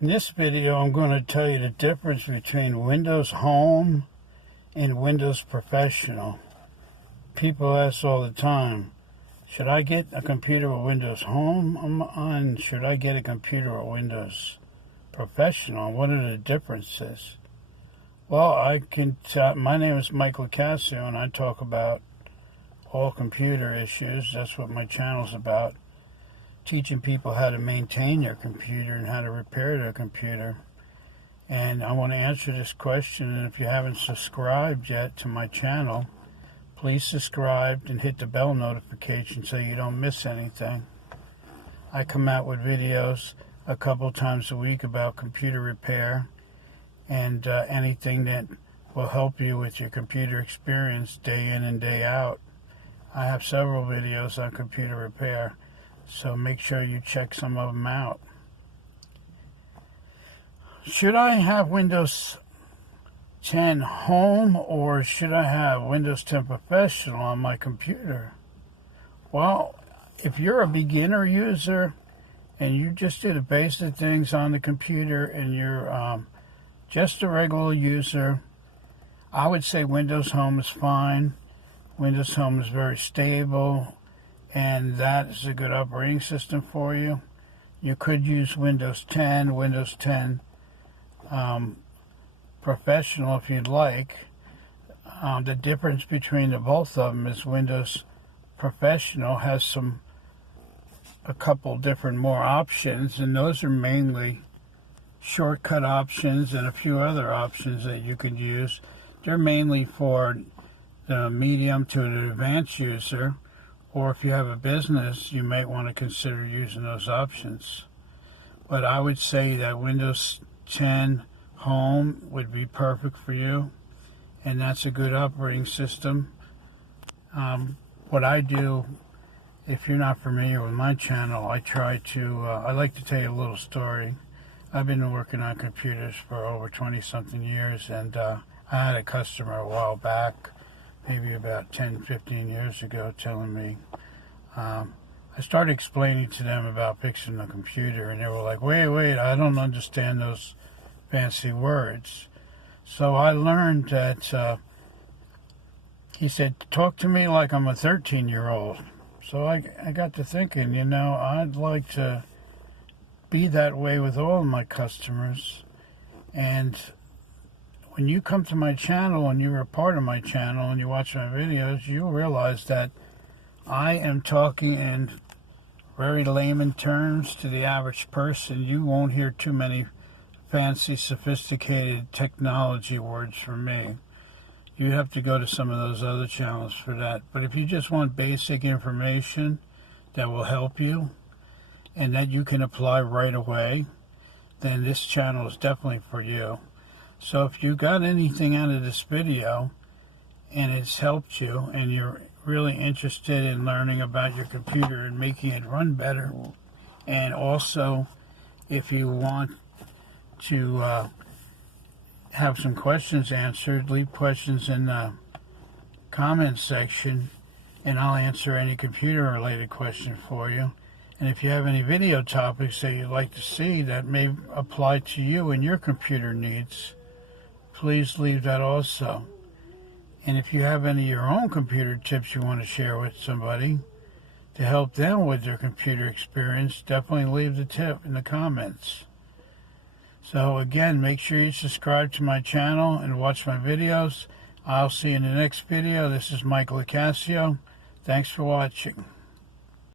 In this video, I'm going to tell you the difference between Windows Home and Windows Professional. People ask all the time, should I get a computer with Windows Home on? Should I get a computer with Windows Professional? What are the differences? Well, my name is Michael Cassio, and I talk about all computer issues. That's what my channel's about. Teaching people how to maintain their computer and how to repair their computer. And I want to answer this question, and if you haven't subscribed yet to my channel, please subscribe and hit the bell notification so you don't miss anything. I come out with videos a couple times a week about computer repair and anything that will help you with your computer experience day in and day out. I have several videos on computer repair, so make sure you check some of them out. Should I have Windows 10 Home or should I have Windows 10 Professional on my computer? Well, if you're a beginner user and you just do the basic things on the computer and you're just a regular user, I would say Windows Home is fine. Windows Home is very stable, and that is a good operating system for you. You could use Windows 10, Windows 10 Professional if you'd like. The difference between the both of them is Windows Professional has a couple different more options, and those are mainly shortcut options and a few other options that you could use. They're mainly for the medium to an advanced user, or if you have a business, you might want to consider using those options. But I would say that Windows 10 Home would be perfect for you, and that's a good operating system. What I do, if you're not familiar with my channel, I like to tell you a little story. I've been working on computers for over 20-something years, and I had a customer a while back, maybe about 10, 15 years ago, telling me, I started explaining to them about fixing the computer, and they were like, wait, I don't understand those fancy words. So I learned that, he said, talk to me like I'm a 13-year-old. So I got to thinking, I'd like to be that way with all of my customers. And when you come to my channel and you're a part of my channel and you watch my videos, you'll realize that I am talking in very layman terms to the average person. You won't hear too many fancy, sophisticated technology words from me. You have to go to some of those other channels for that. But if you just want basic information that will help you and that you can apply right away, then this channel is definitely for you. So if you got anything out of this video and it's helped you and you're really interested in learning about your computer and making it run better, and also if you want to have some questions answered, leave questions in the comments section and I'll answer any computer related question for you. And if you have any video topics that you'd like to see that may apply to you and your computer needs, please leave that also. And if you have any of your own computer tips you want to share with somebody to help them with their computer experience, definitely leave the tip in the comments. So again, make sure you subscribe to my channel and watch my videos. I'll see you in the next video. This is Michael Cassio. Thanks for watching.